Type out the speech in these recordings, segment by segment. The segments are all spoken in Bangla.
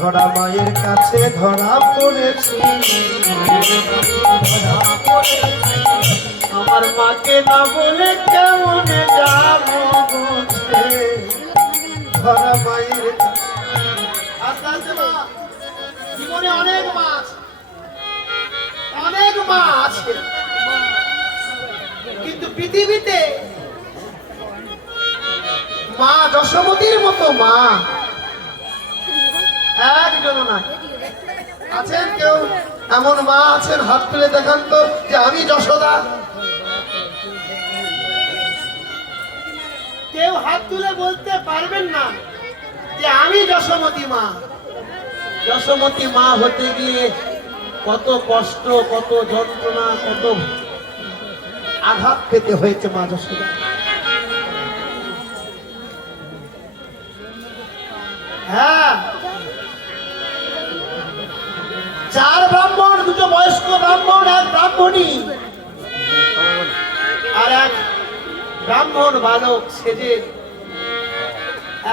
ধরা মায়ের কাছে ধরা পড়েছি, আমার মাকে না বলে কেমন যাব বুঝে। ধরা মায়ের জীবনে অনেক মাছ আছে, কিন্তু পৃথিবীতে মা যশোমতীর মতো মা একজনও নাই। আছেন কেউ এমন মা আছেন? হাত তুলে দেখান তো যে আমি যশোদা। কেউ হাত তুলে বলতে পারবেন না যে আমি যশোমতী মা। যশোমতী মা হতে গিয়ে কত কষ্ট, কত যন্ত্রণা, কত আঘাত পেতে হয়েছে মা যশোদা। হ্যাঁ, 4 ব্রাহ্মণ, 2 বয়স্ক ব্রাহ্মণ, 1 ব্রাহ্মণী আর 1 ব্রাহ্মণ বালক সেজে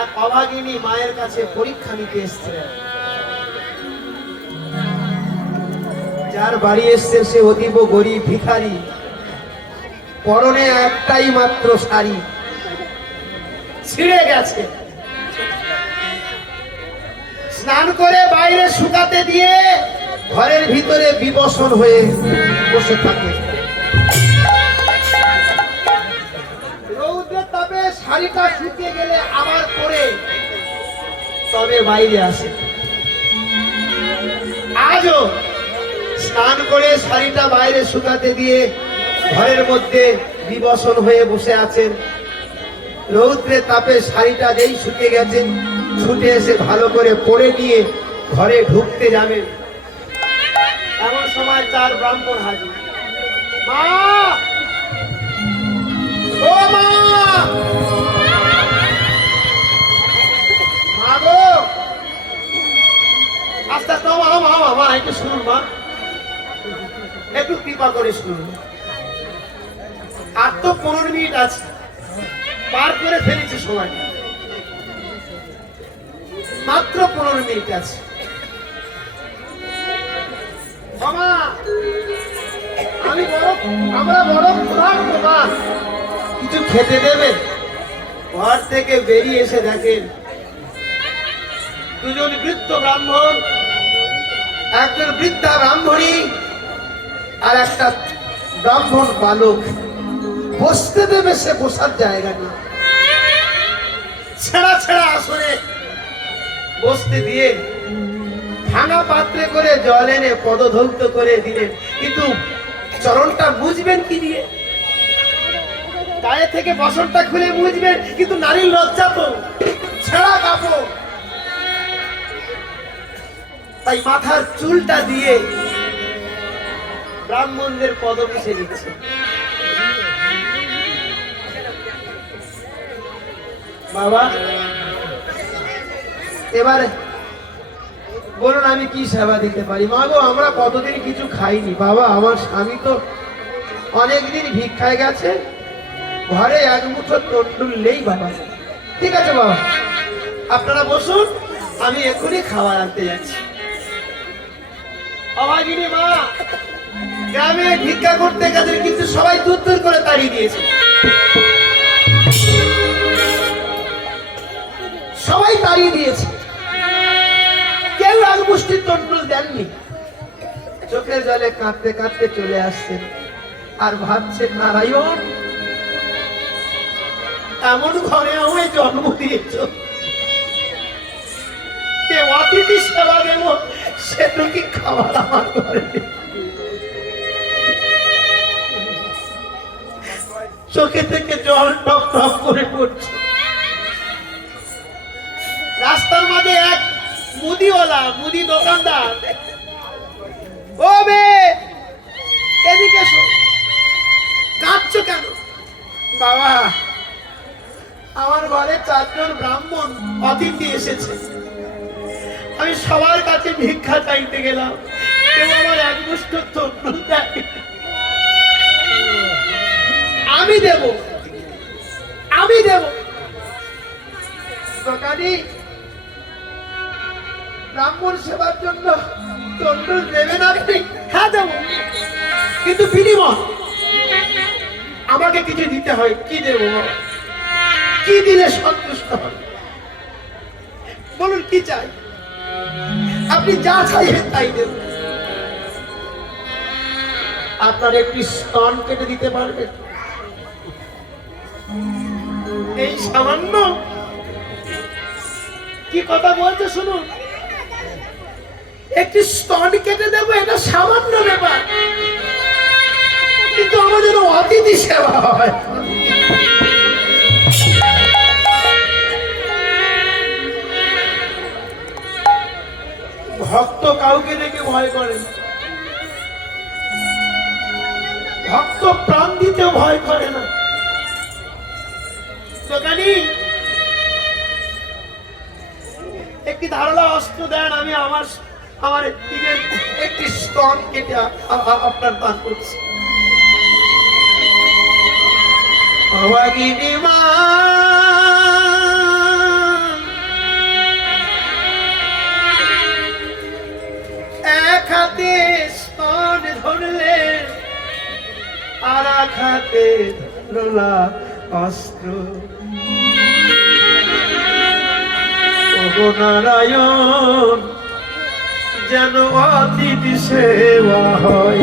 এক অভাগিনী মায়ের কাছে পরীক্ষা নিতে এসেছিলেন। যার বাড়ি এসছে সে অতীব গরিব ভিখারি, পরনে একটাই মাত্র শাড়ি, ছিঁড়ে গেছে। স্নান করে বাইরে শুকাতে দিয়ে ঘরের ভিতরে বিবসন হয়ে বসে থাকে। রৌদ্রের তাপে শাড়িটা শুকিয়ে গেলে আবার পরে তবে বাইরে আসে। আজও স্নান করে শাড়িটা বাইরে শুকাতে দিয়ে ঘরের মধ্যে বিবসন হয়ে বসে আছেন। রৌদ্রের তাপে শাড়িটা যেই শুকিয়ে গেছে, ছুটে এসে ভালো করে পরে নিয়ে ঘরে ঢুকতে যাবেন, এমন সময় 4 ব্রাহ্মণ হাজির। মা, ও মা, মা গো, আস্তে আস্তে মা একটু শুনুন, মা একটু কৃপা করে শুনুন। আর তো 15 মিনিট আছে, পার করে ফেলেছি সময়, মাত্র 15 মিনিট আছে। আমরা বড় ক্ষুধার্ত, মা কিছু খেতে দেবেন? ঘর থেকে বেরিয়ে এসে দেখেন 2 বৃদ্ধ ব্রাহ্মণ, একজন বৃদ্ধা ব্রাহ্মণী আর একটা ব্রাহ্মণ বালক। বসতে দেবে, সে বসার জায়গা নেই, ছেঁড়া ছেঁড়া আসনে বসতে দিয়ে ভাঙা পাত্রে করে জল এনে পদধৌত করে দিলেন, কিন্তু চরণটা মুছবেন কি দিয়ে? গায়ে থেকে বসনটা খুলে মুছবেন, কিন্তু নারীর লজ্জা তো, ছেঁড়া কাপড়। তাই মাথার চুলটা দিয়ে ব্রাহ্মণদের পদ মিশে দিচ্ছে। বাবা, এবারে বলুন আমি কি সেবা দিতে পারি? মা গো, আমরা কতদিন কিছু খাইনি। বাবা, আমার স্বামী তো অনেকদিন ভিক্ষায় গেছে, ঘরে 1 মুঠো তন্ডুল নেই। বাবা, ঠিক আছে বাবা, আপনারা বসুন, আমি এখনই খাবার আনতে যাচ্ছি। অভাগিনী মা গ্রামে ভিক্ষা করতে গেছে, কিন্তু সবাই দূর দূর করে তাড়িয়ে দিয়েছে। সবাই তাড়িয়ে দিয়েছে, কেউ 1 মুষ্টি তন্ডুল দেননি। চোখের জলে কাঁদতে কাঁদতে চলে আসছেন আর ভাবছেন, নারায়ণ এমন ঘরে আমায় জন্ম দিয়েছ, যে অতিথি সেবা দেব সে তো কি খাবার আমার ঘরে। চোখে থেকে জল টপ টপ করে পড়ছে। রাস্তার মাঝে এক মুদিওয়ালা, মুদি দোকানদার, ও মেয়ে এদিকে এসো, কাঁদছো কেন? বাবা, আমার ঘরে 4 জন ব্রাহ্মণ অতিথি এসেছে, আমি সবার কাছে ভিক্ষা চাইতে গেলাম, কেউ আমার এক মুষ্ঠ তরমুজ দেয়, আমি দেব, আমি দেব। দোকানি ব্রাহ্মণ সেবার জন্য তরমুজ দেবেন আপনি? হ্যাঁ দেব, কিন্তু বিনিময় আমাকে কিছু দিতে হয়। কি দেব? কি দিলে সন্তুষ্ট হবে বলুন, কি চাই? আপনি যা চাইবেন তাই দেব। আপনার একটি স্তন কেটে দিতে পারবেন? এই সামান্য? কি কথা বলছে শুনুন, একটি স্তন কেটে দেবো, এটা সামান্য ব্যাপার, কিন্তু আমাদের অতিথি সেবা হয়। ভক্ত কাউকে দেখে ভয় করেন, ভক্ত প্রাণ দিতেও ভয় করে না। দোকানি একটি ধারালো অস্ত্র দেন, আমি আমার একটি স্তন কেটে আপনার দান করছি। এক হাতে স্তন ধরলেন, আর এক হাতে ধরলা অস্ত্র। নারায়ণ যেন অতিথি সেবা হয়।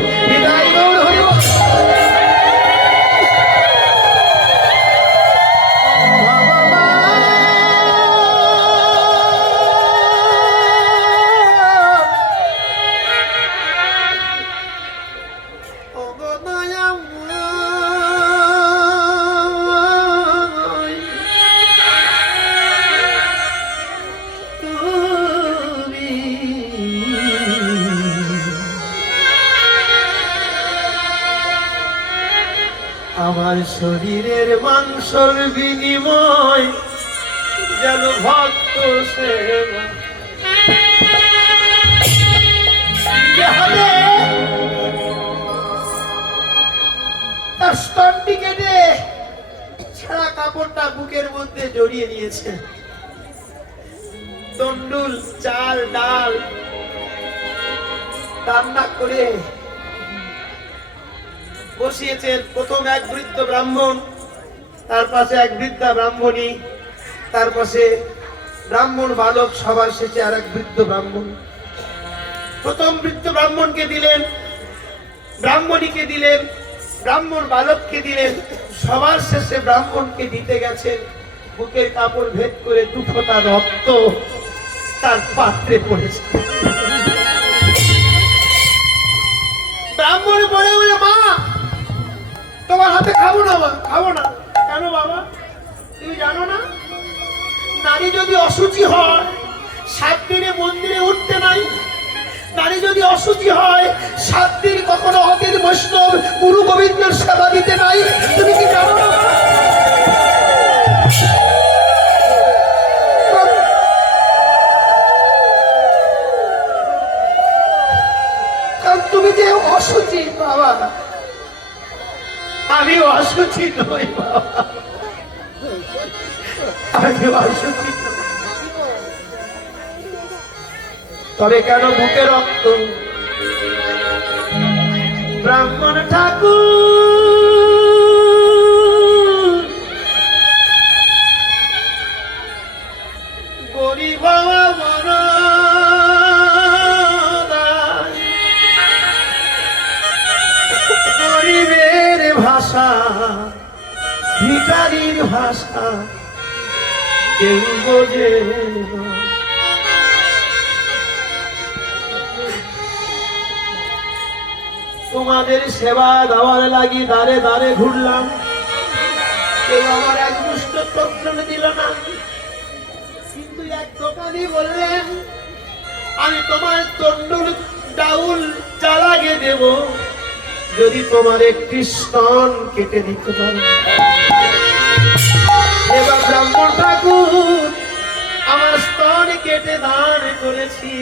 আমার শরীরের মাংসর বিনিময় যেন ভক্ত সেবা। তার স্তনটি কেটে ছেঁড়া কাপড়টা বুকের মধ্যে জড়িয়ে নিয়েছে। তন্ডুল, চাল, ডাল রান্না করে বসিয়েছেন। প্রথম এক বৃদ্ধ ব্রাহ্মণ, তার পাশে এক বৃদ্ধা ব্রাহ্মণী, তার পাশে ব্রাহ্মণ বালক, সবার শেষে আর এক বৃদ্ধ ব্রাহ্মণ। প্রথম বৃদ্ধ ব্রাহ্মণকে দিলেন, ব্রাহ্মণীকে দিলেন, ব্রাহ্মণ বালককে দিলেন, সবার শেষে ব্রাহ্মণকে দিতে গেছেন। বুকের কাপড় ভেদ করে 2 ফোঁটা রক্ত তার পাত্রে পড়েছে। ব্রাহ্মণ বলে বলে, মা তোমার হাতে খাবো না, মা খাবো না। কেন বাবা, তুমি জানো না নারী যদি অসুচি হয় 7 দিনে মন্দিরে উঠতে নাই? নারী যদি অসুচি হয় 7 দিন কখনো অতীত বৈষ্ণব গুরু গোবিন্দের সেবা দিতে নাই? তুমি কি জানো না? তুমি যে অসুচি বাবা, আমি অসুচি নই বাবা, আমি অসুচি। তবে কেন বুকে রক্ত? ব্রাহ্মণ ঠাকুর গরিব গরিবের ভাষা ভিখারির ভাষা কেউ বোঝে না। তোমাদের সেবা দেওয়ার লাগি দাঁড়ে দাঁড়ে ঘুরলাম, কেউ আমার এক মুষ্ট তর্জন দিল না। কিন্তু এক দোকানি বললেন, আমি তোমার তন্ডুল ডাউল চালাগে দেব যদি তোমার একটি স্তন কেটে দিতে পারো। এবার ব্রাহ্মণ ঠাকুর আমার স্তন কেটে দান করেছি,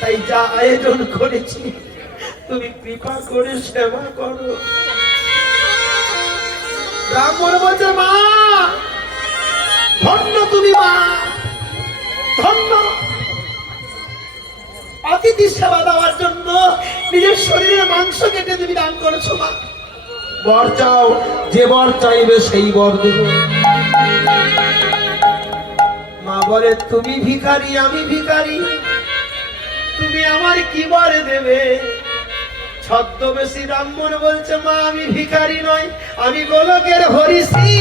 তাই যা আয়োজন করেছি তুমি কৃপা করে সেবা করো। ব্রাহ্মণ বলছে, মা ধন্য তুমি, মা ধন্য। অতিথি সেবা দেওয়ার জন্য নিজের শরীরের মাংস কেটে তুমি দান করেছো মা। বর চাও, যে বর চাইবে সেই বর দেব। মা বলে, তুমি ভিখারি আমি ভিখারি, তুমি আমার কি বর দেবে? ছদ্মবেশী ব্রাহ্মণ বলছে, মা আমি ভিখারি নয়, আমি গোলকের হরিষি।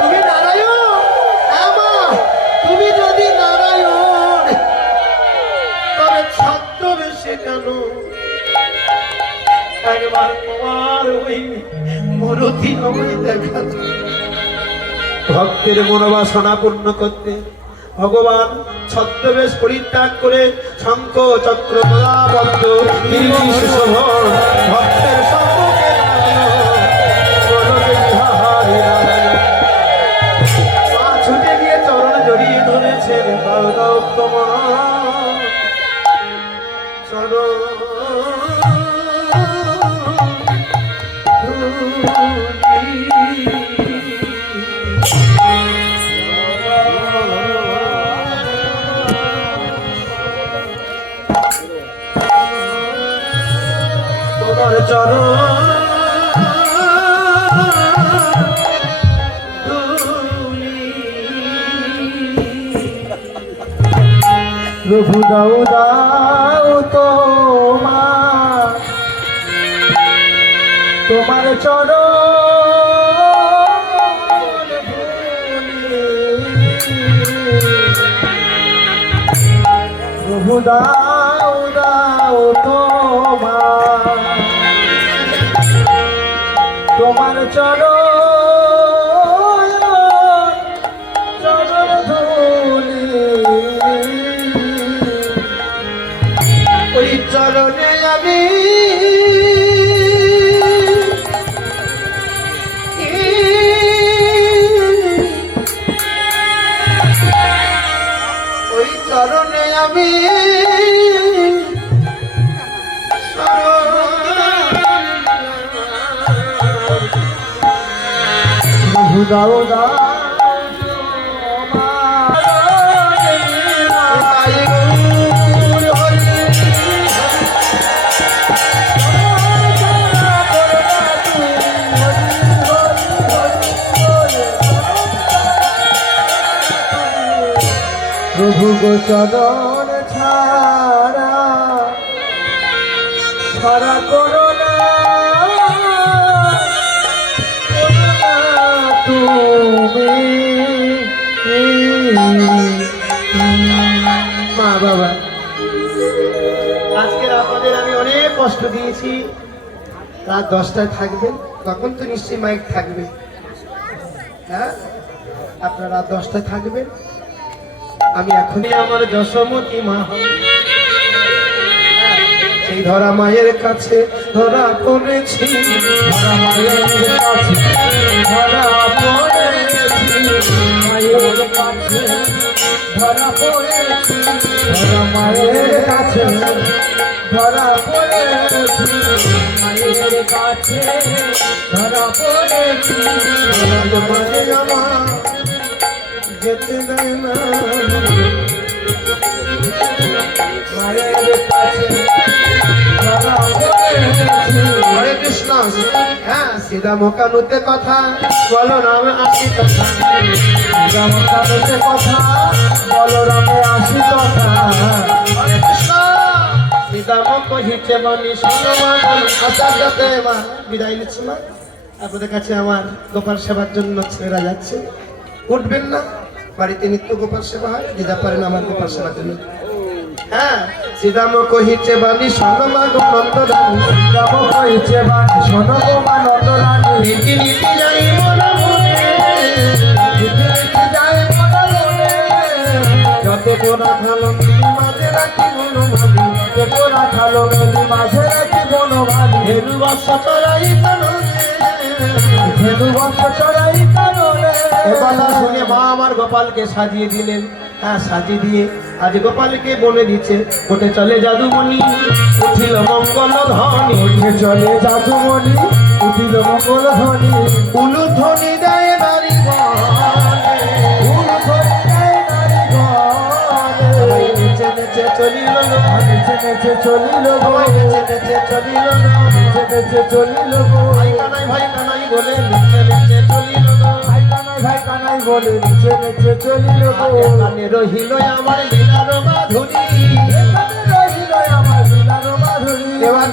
তুমি নারায়ণ? হ্যাঁ মা, তুমি যদি নারায়ণ তবে ছদ্মবেশে কেন? একবার তোমার ওই মূর্তি আমায় দেখা। ভক্তের মনোবাসনা পূর্ণ করতে ভগবান ছদ্মবেশ পরিত্যাগ করে শঙ্খ চক্র গদাপদ্ম ভক্তের সম্মুখে মা ছুটে গিয়ে চরণ জড়িয়ে ধরেছেন, চরণ প্রভু দাও দাও তোমার চরণ প্রভু দাও দাও তোমার চরণ ধুলি। ওই চরণে আমি ওই চরণে আমি দাও দাও প্রভু গো চরণ ছাড়া ছাড়া করো না তুমি। মা বাবা, আজকের আপনাদের আমি অনেক কষ্ট দিয়েছি। রাত 10টায় থাকবেন, তখন তো নিশ্চয়ই মাইক থাকবে। হ্যাঁ, আপনারা রাত 10টায় থাকবেন। আমি এখনই আমার যশোমতী মা সেই ধরা মায়ের কাছে ধরা পড়েছি, ধরা মায়ের কাছে ধরা পড়েছি, মায়ের কাছে ধরা পড়েছি, ধরা মায়ের কাছে ধরা পড়েছি, মায়ের কাছে ধরা পড়েছি। তোমারে আমার যেতে দেয় না, মায়ের কাছে ধরা পড়েছি। হরে কৃষ্ণ। হ্যাঁ, সিধা মোকানুতে কথা বলো রামে আসি কথা, সিধা মোকানুতে কথা বলো রামে আসি কথা। হরে কৃষ্ণ। সীতাম কহিছে বাণী শোনো মা আচ্ছা মা বিদায় নিচ্ছি মা আপনাদের কাছে আমার গোপাল সেবার জন্য ছেলেরা যাচ্ছে উঠবেন না বাড়িতে নিত্য গোপাল সেবা হয় যে যা পারেন আমার গোপাল সেবার জন্য হ্যাঁ সীতাম কহিছে বাণী শোনো মা গো নন্দরানী সীতাম কহিছে বাণী শোনো গো মা নন্দরানী নীতি নীতি যাই মনে মনে যায় মনে মনে যত গোরা খালো মাঝে রাখি মনো ভাবি যত গোরা খালো মেলি মাঝে রাখি বনভালি ধেনু বর্ষ চড়াই ধেনু বংশ চড়াই কাননে এ কথা শুনে মা আমার গোপালকে সাজিয়ে দিলেন হ্যাঁ সাজিয়ে দিয়ে আজ গোপালকে বলে দিচ্ছে ওঠে চলে জাদুমণি উঠিল মঙ্গল ধ্বনি উঠে চলে জাদুমণি উঠিল মঙ্গল ধ্বনি উলু ধ্বনি দেয় নারী ফুল ধরে যায় নারী গণে। নেচে নেচে চলিল নেচে নেচে চলিল গো নেচে নেচে চলিল নেচে নেচে চলিল গো ভাই কানাই বলে নেচে নেচে চলিল ভাই কানাই বলে নেচে নেচে চলিল গো কানে রহিল আমার লীলার মাধুরী এখানে রহিল আমার লীলার মাধুরী এবার